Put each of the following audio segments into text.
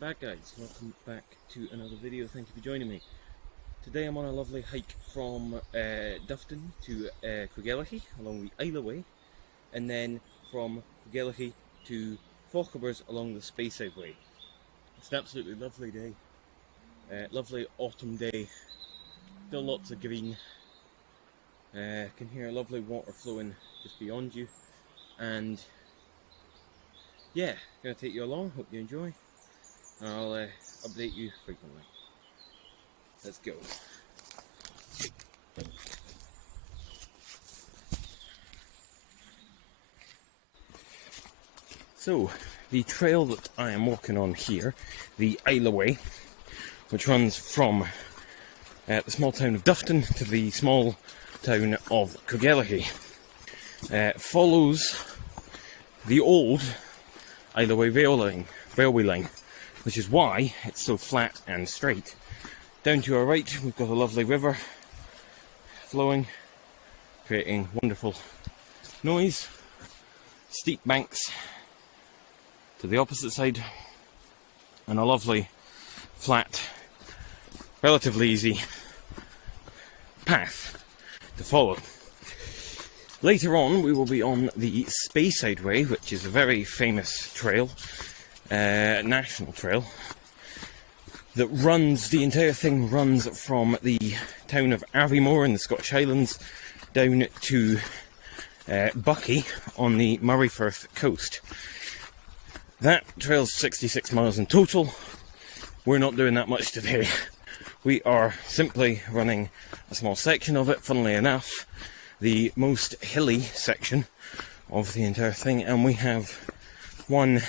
back, guys. Welcome back to another video. Thank you for joining me. Today I'm on a lovely hike from Duftown to Craigellachie along the Isla Way, and then from Craigellachie to Fochabers along the Speyside Way. It's an absolutely lovely day. Lovely autumn day. Still lots of green. Can hear a lovely water flowing just beyond you, and yeah, gonna take you along. Hope you enjoy. I'll update you frequently. Let's go. So, the trail that I am walking on here, the Isla Way, which runs from the small town of Duftown to the small town of Craigellachie, follows the old Isla Way railway line, which is why it's so flat and straight. Down to our right, we've got a lovely river flowing, creating wonderful noise. Steep banks to the opposite side, and a lovely, flat, relatively easy path to follow. Later on, we will be on the Speyside Way, which is a very famous trail, national trail, that runs, the entire thing runs from the town of Aviemore in the Scottish Highlands down to Buckie on the Murrayfirth coast. That trail's 66 miles in total. We're not doing that much today. We are simply running a small section of it, funnily enough, the most hilly section of the entire thing, and we have one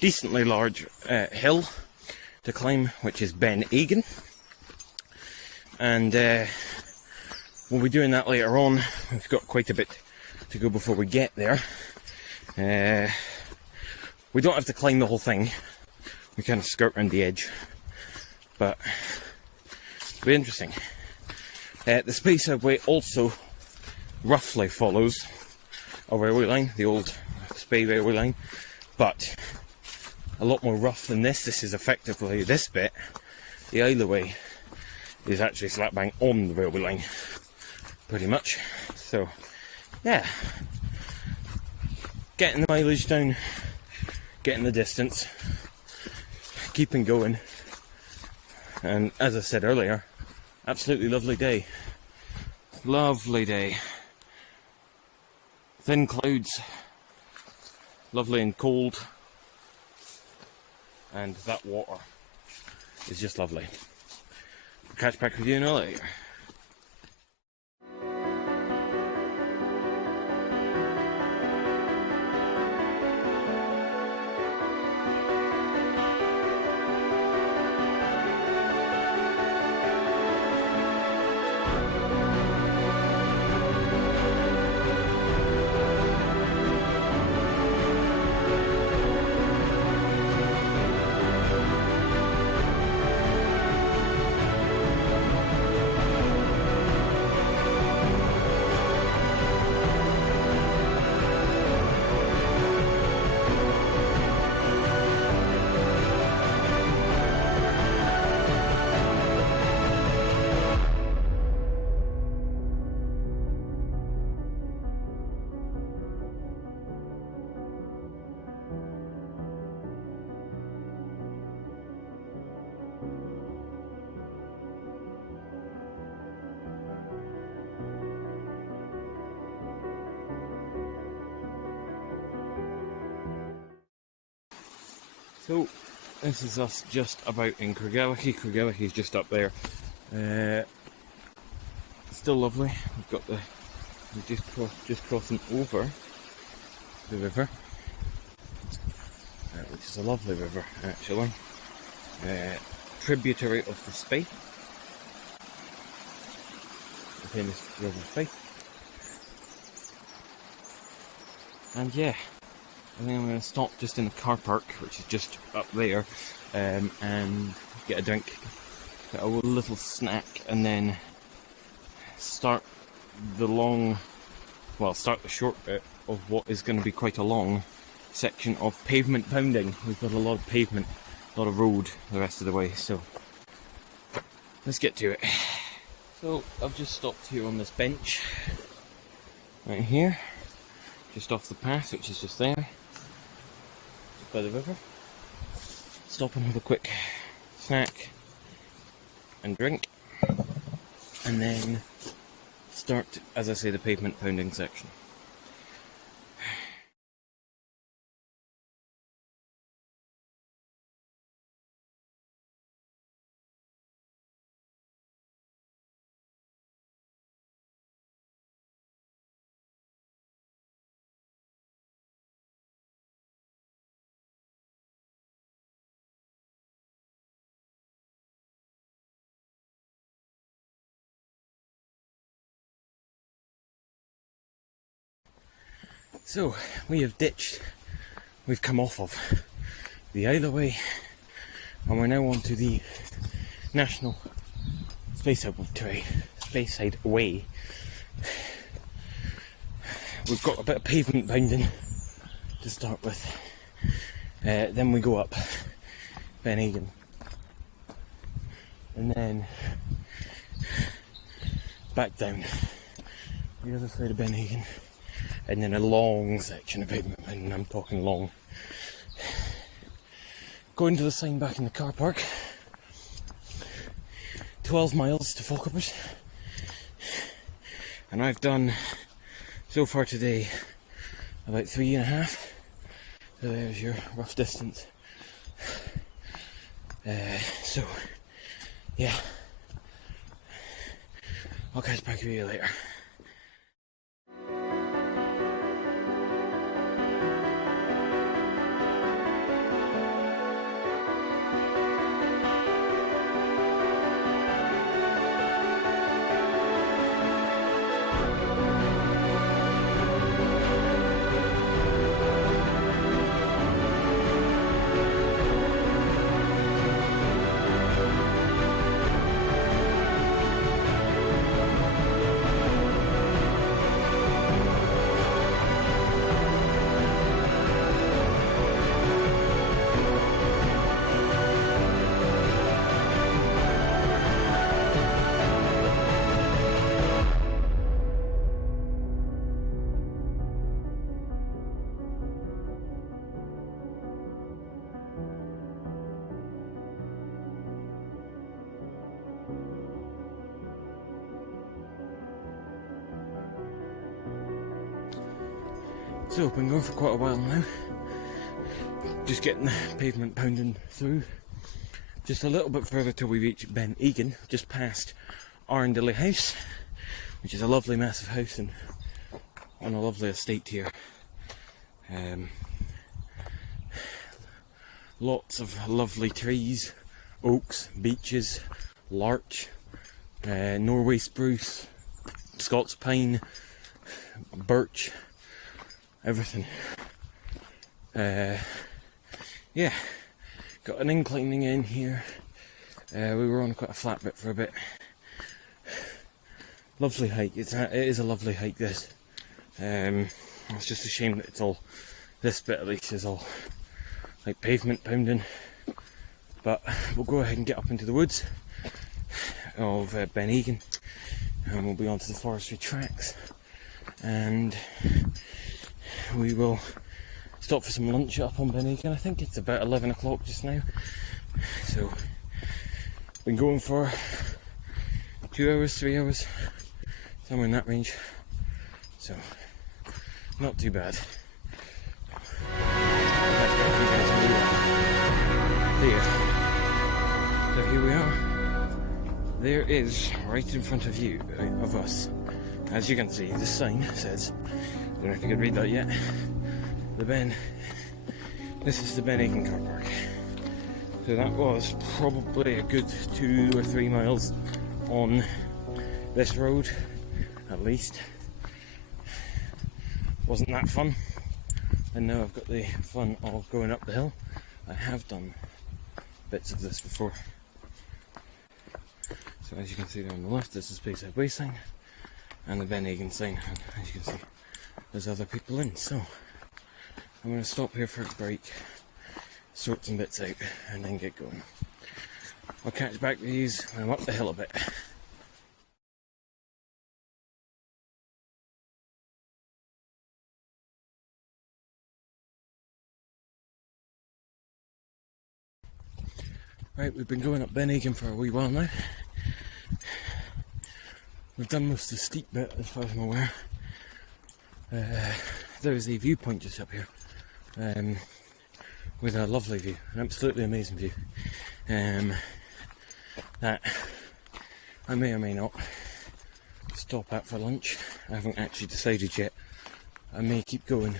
decently large hill to climb, which is Ben Aigen, and we'll be doing that later on. We've got quite a bit to go before we get there. We don't have to climb the whole thing, we kind of skirt around the edge, but it'll be interesting. The Speyside Way also roughly follows a railway line, the old Spey railway line, but a lot more rough than this. This is effectively this bit. The Isla Way is actually slap bang on the railway line, pretty much. So, yeah, getting the mileage down, getting the distance, keeping going, and as I said earlier, absolutely lovely day. Lovely day. Thin clouds, lovely and cold, and that water is just lovely. I'll catch back with you in a later. So, this is us just about in Craigellachie. Craigellachie is just up there. Still lovely. We've got we're just crossing over the river, which is a lovely river actually. Tributary of the Spey, the famous River Spey. And yeah, I think I'm going to stop just in the car park, which is just up there, and get a drink, get a little snack, and then start the short bit of what is going to be quite a long section of pavement pounding. We've got a lot of pavement a lot of road the rest of the way, so let's get to it. So I've just stopped here on this bench right here, just off the path, which is just there, just by the river. Stop and have a quick snack and drink, and then start, as I say, the pavement pounding section. So, we have ditched, we've come off of the Isla Way, and we're now on to the National Speyside Way. We've got a bit of pavement pounding to start with, then we go up Ben Aigen, and then back down the other side of Ben Aigen, and then a long section of pavement, and I'm talking long. Going to the sign back in the car park. 12 miles to Fochabers. And I've done, so far today, about 3.5. So there's your rough distance. So, yeah. I'll catch back with you later. So I've been going for quite a while now, just getting the pavement pounding through. Just a little bit further till we reach Ben Aigen, just past Arundel House, which is a lovely massive house and on a lovely estate here. Lots of lovely trees, oaks, beeches, larch, Norway spruce, Scots pine, birch, everything. Yeah, got an inclining in here. We were on quite a flat bit for a bit. Lovely hike. It is a lovely hike, this. It's just a shame that it's all, this bit at least is all like pavement pounding. But we'll go ahead and get up into the woods of Ben Aigen, and we'll be onto the forestry tracks, and we will stop for some lunch up on Ben Aigen. I think it's about 11 o'clock just now, so been going for 2 hours, 3 hours, somewhere in that range, so not too bad. So here we are. There is, right in front of you, of us, as you can see, the sign says, I don't know if you could read that yet, this is the Ben Aigen car park. So that was probably a good 2 or 3 miles on this road, at least. Wasn't that fun, and now I've got the fun of going up the hill. I have done bits of this before. So as you can see there on the left, there's the Speyside Ways sign and the Ben Aigen sign, and as you can see, there's other people in. So I'm going to stop here for a break sort some bits out and then get going. I'll catch back with these when I'm up the hill a bit. Right, we've been going up Ben Aigen for a wee while now. We've done most of the steep bit as far as I'm aware. There's a viewpoint just up here with a lovely view, an absolutely amazing view that I may or may not stop at for lunch. I haven't actually decided yet. I may keep going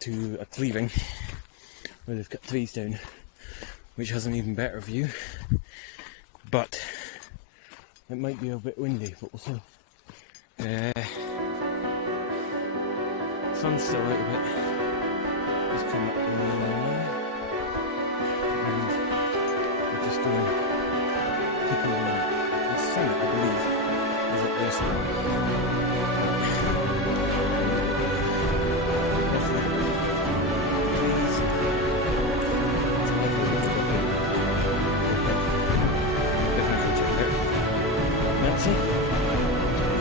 to a cleaving where they've cut trees down, which has an even better view, but it might be a bit windy, but we'll see. Sun's still out a bit. Just come up the main line, and we're just going to keep on going. The summit, I believe, is up there somewhere. You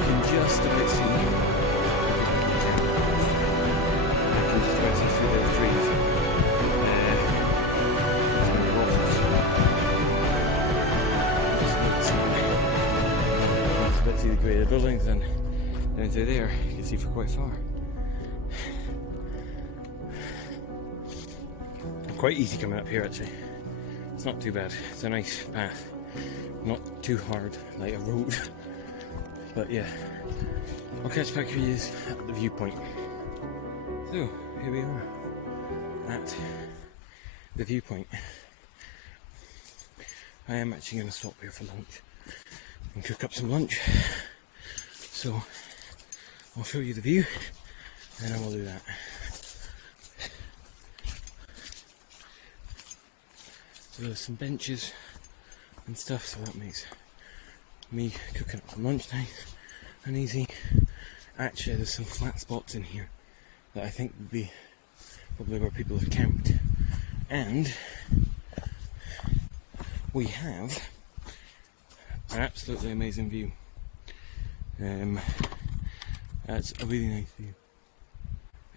can just about see. I can just about see through those trees. Just about see the grey of the buildings, and down through there you can see for quite far. Quite easy coming up here actually. It's not too bad. It's a nice path. Not too hard, like a road. But yeah, I'll catch back with you at the viewpoint. So, here we are at the viewpoint. I am actually going to stop here for lunch and cook up some lunch. So, I'll show you the view and I will do that. So there's some benches and stuff, so that makes me cooking up some lunch nice and easy. Actually, there's some flat spots in here that I think would be probably where people have camped, and we have an absolutely amazing view. That's a really nice view,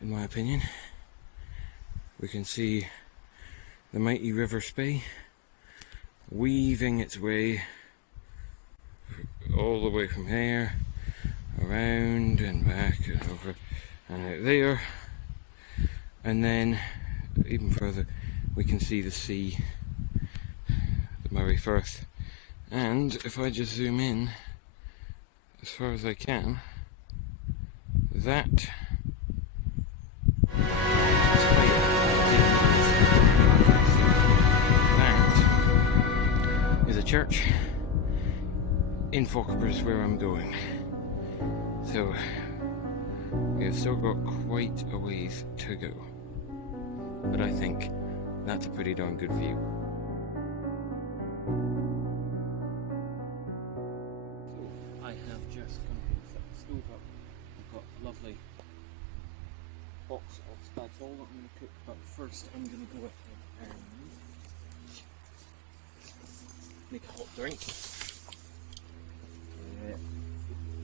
in my opinion. We can see the mighty River Spey weaving its way all the way from there, around and back and over and out there, and then even further we can see the sea, the Moray Firth, and if I just zoom in as far as I can, that is a church in Fochabers where I'm going. So we've still got quite a ways to go, but I think that's a pretty darn good view. So I have just gone to set the stove up. I've got a lovely box of spag bol that I'm going to cook, but first I'm going to go ahead and make a hot drink.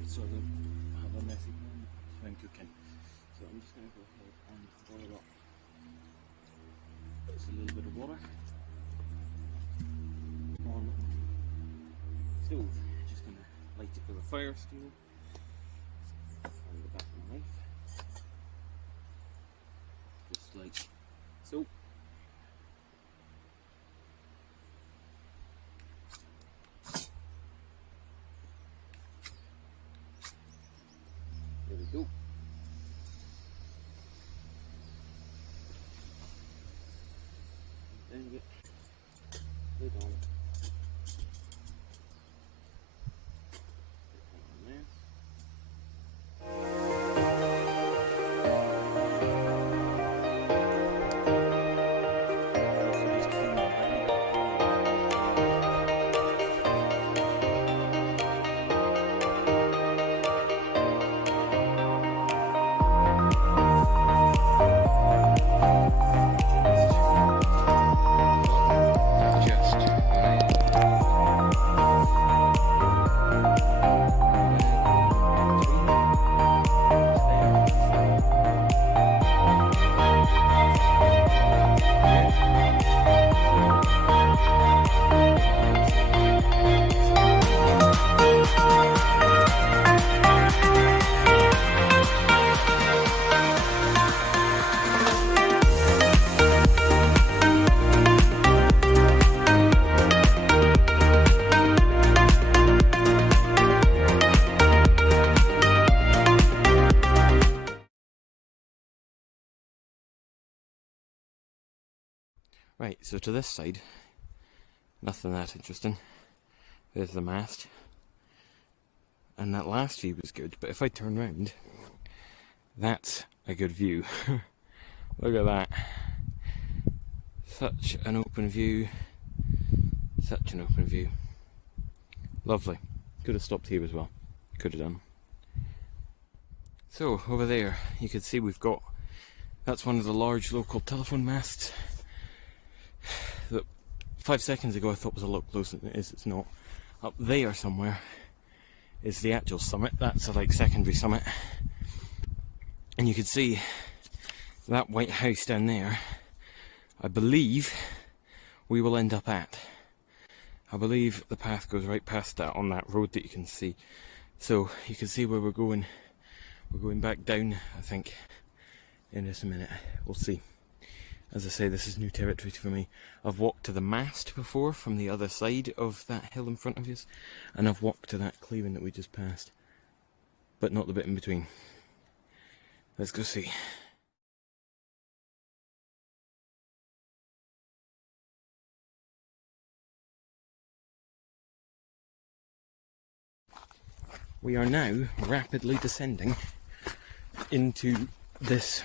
So I don't have a messy pan when cooking. So I'm just going to go ahead and boil up just a little bit of water on the stove. Just going to light it with a fire steel on the back of the knife, just like so. There we go. Then get lid on. Stick that on there. Right, so to this side, nothing that interesting. There's the mast. And that last view was good, but if I turn round, that's a good view. Look at that. Such an open view. Such an open view. Lovely. Could have stopped here as well. Could have done. So, over there, you can see we've got, that's one of the large local telephone masts that 5 seconds ago I thought was a lot closer than it is. It's not. Up there somewhere is the actual summit. That's a like secondary summit. And you can see that white house down there, I believe we will end up at. I believe the path goes right past that on that road that you can see. So you can see where we're going. We're going back down, I think, in just a minute. We'll see. As I say, this is new territory for me. I've walked to the mast before from the other side of that hill in front of us, and I've walked to that clearing that we just passed, but not the bit in between. Let's go see. We are now rapidly descending into this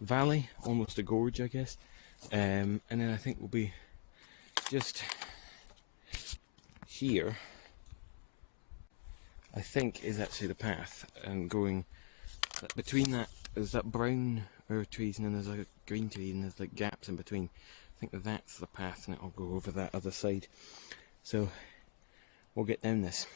valley, almost a gorge, I guess, and then I think we'll be just here, I think is actually the path, and going between that, there's that brown trees and then there's like a green tree and there's like gaps in between. I think that's the path, and it'll go over that other side. So we'll get down this.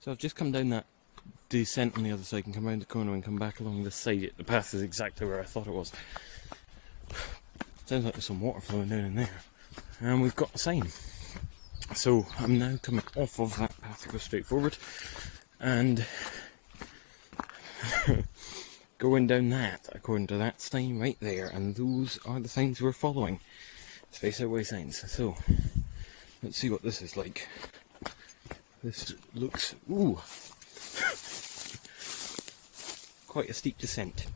So I've just come down that descent on the other side and come around the corner and come back along this side. The path is exactly where I thought it was. Sounds like there's some water flowing down in there. And we've got a sign. So I'm now coming off of that path to go straight forward and going down that according to that sign right there, and those are the signs we're following. Speyside Way signs. So let's see what this is like. This looks, ooh, quite a steep descent.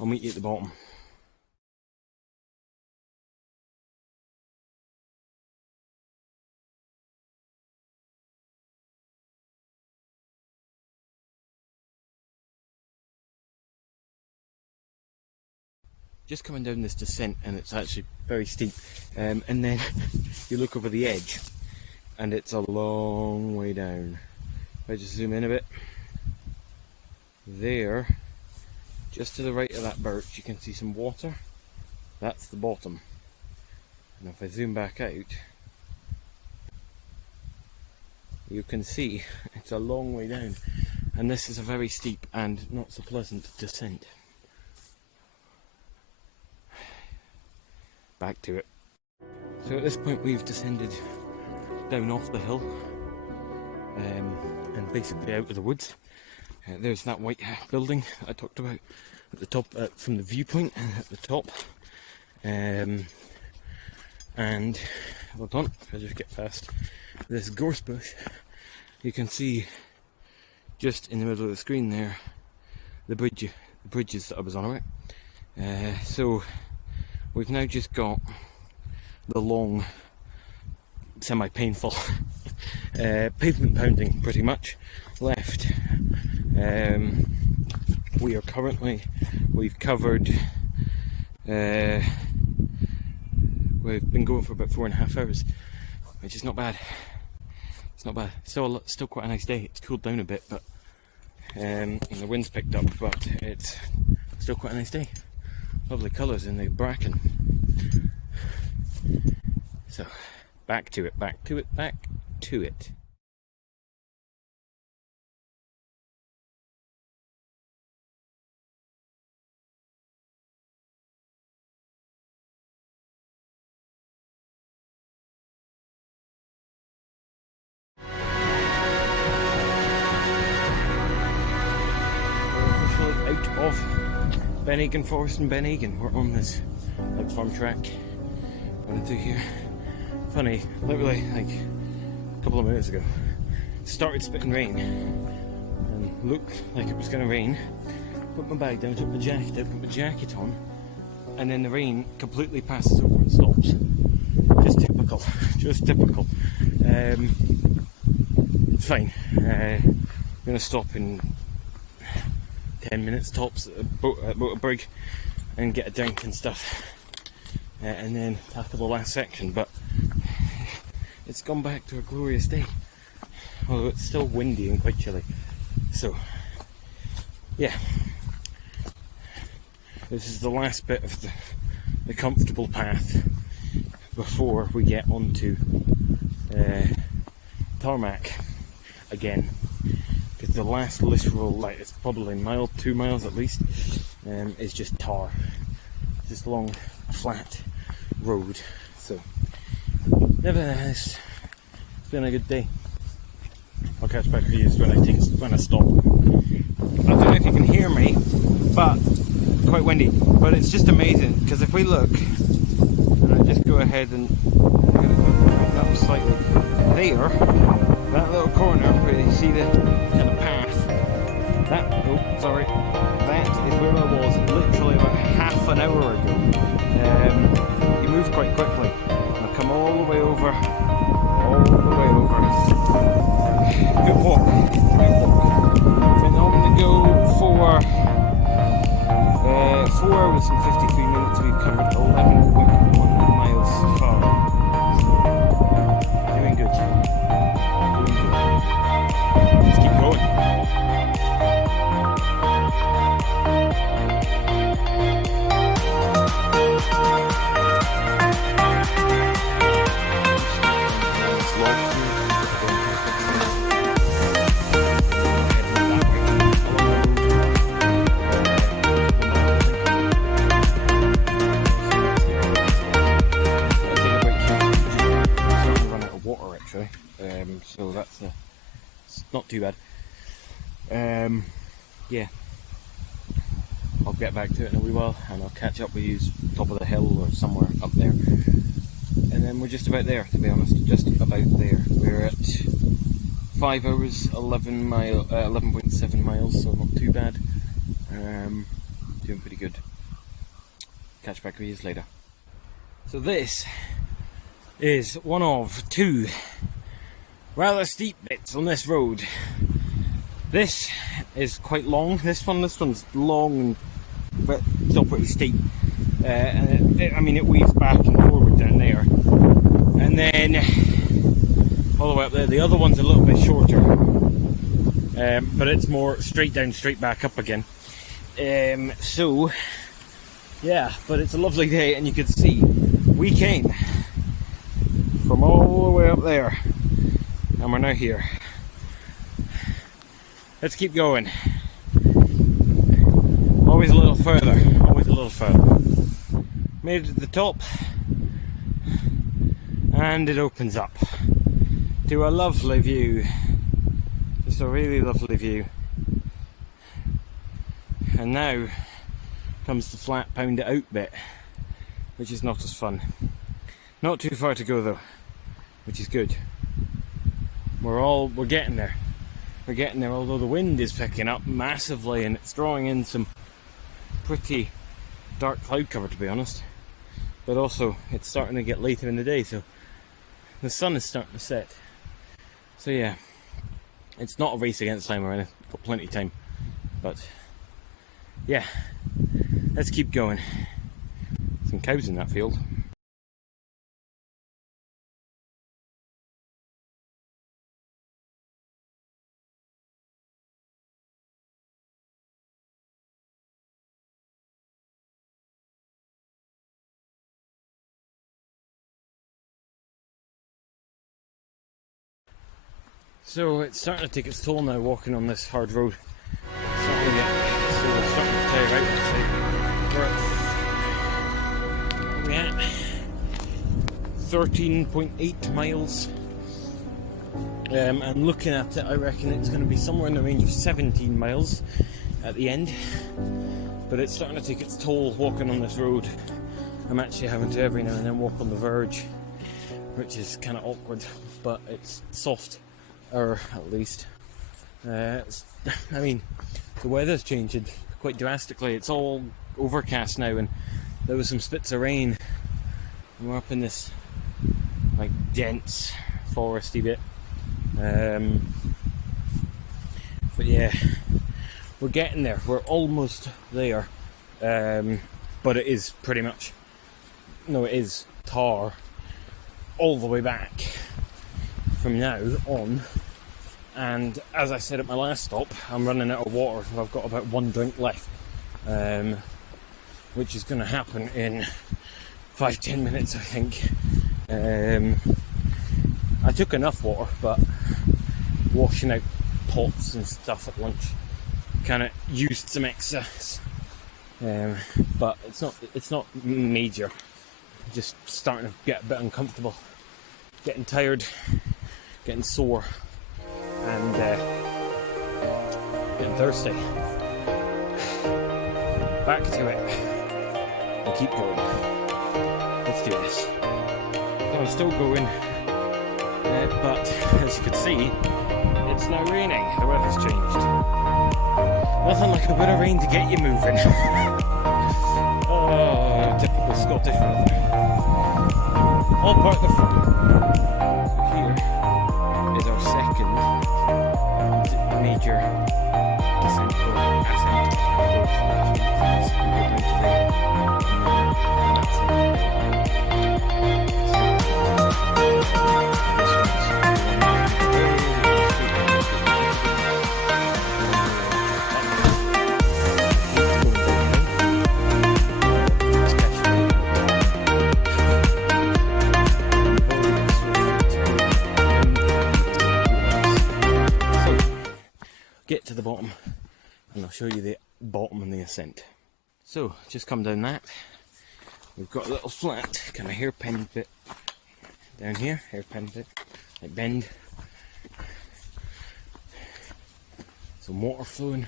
I'll meet you at the bottom. Just coming down this descent, and it's actually very steep, and then you look over the edge and it's a long way down. If I just zoom in a bit, there, just to the right of that birch, you can see some water. That's the bottom. And if I zoom back out, you can see it's a long way down, and this is a very steep and not so pleasant descent. Back to it. So at this point we've descended down off the hill and basically out of the woods. There's that white building that I talked about at the top, from the viewpoint at the top. And hold on, if I just get past this gorse bush, you can see just in the middle of the screen there, the bridges that I was on about. So we've now just got the long, semi-painful pavement pounding pretty much left. We've covered, we've been going for about 4.5 hours, which is not bad. It's not bad. Still quite a nice day. It's cooled down a bit, but and the wind's picked up, but it's still quite a nice day. Lovely colours in the bracken. So, back to it. Out of Ben Aigen Forest and Ben Aigen. We're on this like farm track running through here. Funny, literally like a couple of minutes ago, it started spitting rain and looked like it was going to rain. Put my bag down, took my jacket out, put my jacket on, and then the rain completely passes over and stops. Just typical. It's fine. I'm going to stop in 10 minutes tops at a brig and get a drink and stuff, and then tackle the last section. But it's gone back to a glorious day, although it's still windy and quite chilly. So yeah, this is the last bit of the comfortable path before we get onto tarmac again. Because the last literal, like, it's probably a mile, 2 miles at least, is just tar, just along a flat road. So nevertheless, it's been a good day. I'll catch back with you when I stop. I don't know if you can hear me, but quite windy. But it's just amazing, because if we look, and I just go ahead and that was slightly there. That little corner where you see the kind of path, that is where I was literally about half an hour ago. You move quite quickly. I've come all the way over. Good walk. Been on the go for 4 hours and 53 minutes. We've covered 11.1 miles so far. Doing good. Let's keep going. So that's it's not too bad. Yeah, I'll get back to it in a wee while and I'll catch up with you top of the hill or somewhere up there, and then we're just about there, to be honest, just about there. We're at 5 hours 11.7 miles, so not too bad. Doing pretty good. Catch back with you later. So this is one of two rather steep bits on this road. This is quite long. This one's long and still pretty steep. And it weaves back and forward down there, and then all the way up there. The other one's a little bit shorter, but it's more straight down, straight back up again. So yeah, but it's a lovely day, and you can see we came from all the way up there. And we're now here. Let's keep going. Always a little further. Made it to the top, and it opens up to a lovely view. Just a really lovely view. And now comes the flat pound it out bit, which is not as fun. Not too far to go though, which is good. We're getting there. we're getting there, although the wind is picking up massively and it's drawing in some pretty dark cloud cover, to be honest. But also it's starting to get later in the day, so the sun is starting to set. So yeah, it's not a race against time or anything, got plenty of time. But yeah, let's keep going. Some cows in that field. So it's starting to take its toll now, walking on this hard road. It's starting to tire out, actually. We're at 13.8 miles. And looking at it, I reckon it's going to be somewhere in the range of 17 miles at the end. But it's starting to take its toll walking on this road. I'm actually having to every now and then walk on the verge, which is kind of awkward, but it's soft. Or at least, I mean, the weather's changed quite drastically. It's all overcast now, and there was some spits of rain, and we're up in this like dense foresty bit. But yeah, we're getting there. We're almost there, but it is pretty much, no, it is tar all the way back from now on. And as I said at my last stop, I'm running out of water, so I've got about 1 drink left, which is going to happen in 5-10 minutes, I think. I took enough water, but washing out pots and stuff at lunch kind of used some excess, but it's not major. Just starting to get a bit uncomfortable, getting tired, getting sore, and getting thirsty. Back to it and keep going. Let's do this. So I'm still going, but as you can see, it's now raining. The weather's changed. Nothing like a bit of rain to get you moving. Oh, typical Scottish weather. All part of the fun. Here is our second major descent or ascent. We're going to there, and that's it. Get to the bottom and I'll show you the bottom and the ascent. So just come down that, we've got a little flat kind of hairpin bit down here, hairpin bit, like bend, some water flowing,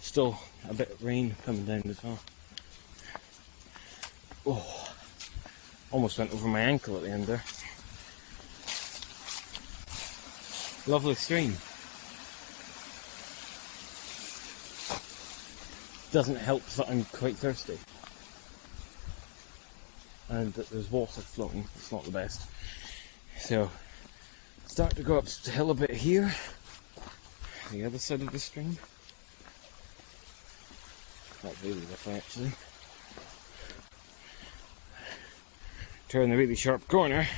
still a bit of rain coming down as well. Oh, almost went over my ankle at the end there. Lovely stream. Doesn't help that I'm quite thirsty and that there's water flowing. It's not the best. So start to go up the hill a bit here, the other side of the stream. Not really rough actually. Turn the really sharp corner.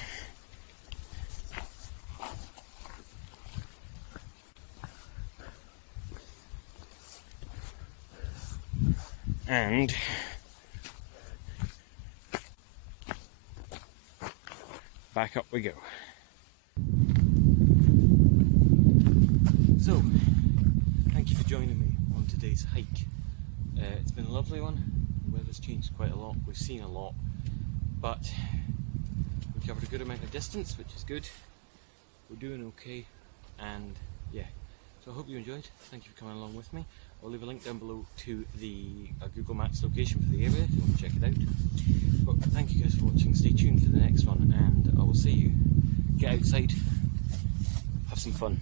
And back up we go. So, thank you for joining me on today's hike. It's been a lovely one. The weather's changed quite a lot. We've seen a lot, but we covered a good amount of distance, which is good. We're doing okay, and yeah. So I hope you enjoyed. Thank you for coming along with me. I'll leave a link down below to the Google Maps location for the area if you want to check it out. But thank you guys for watching. Stay tuned for the next one, and I will see you. Get outside, have some fun.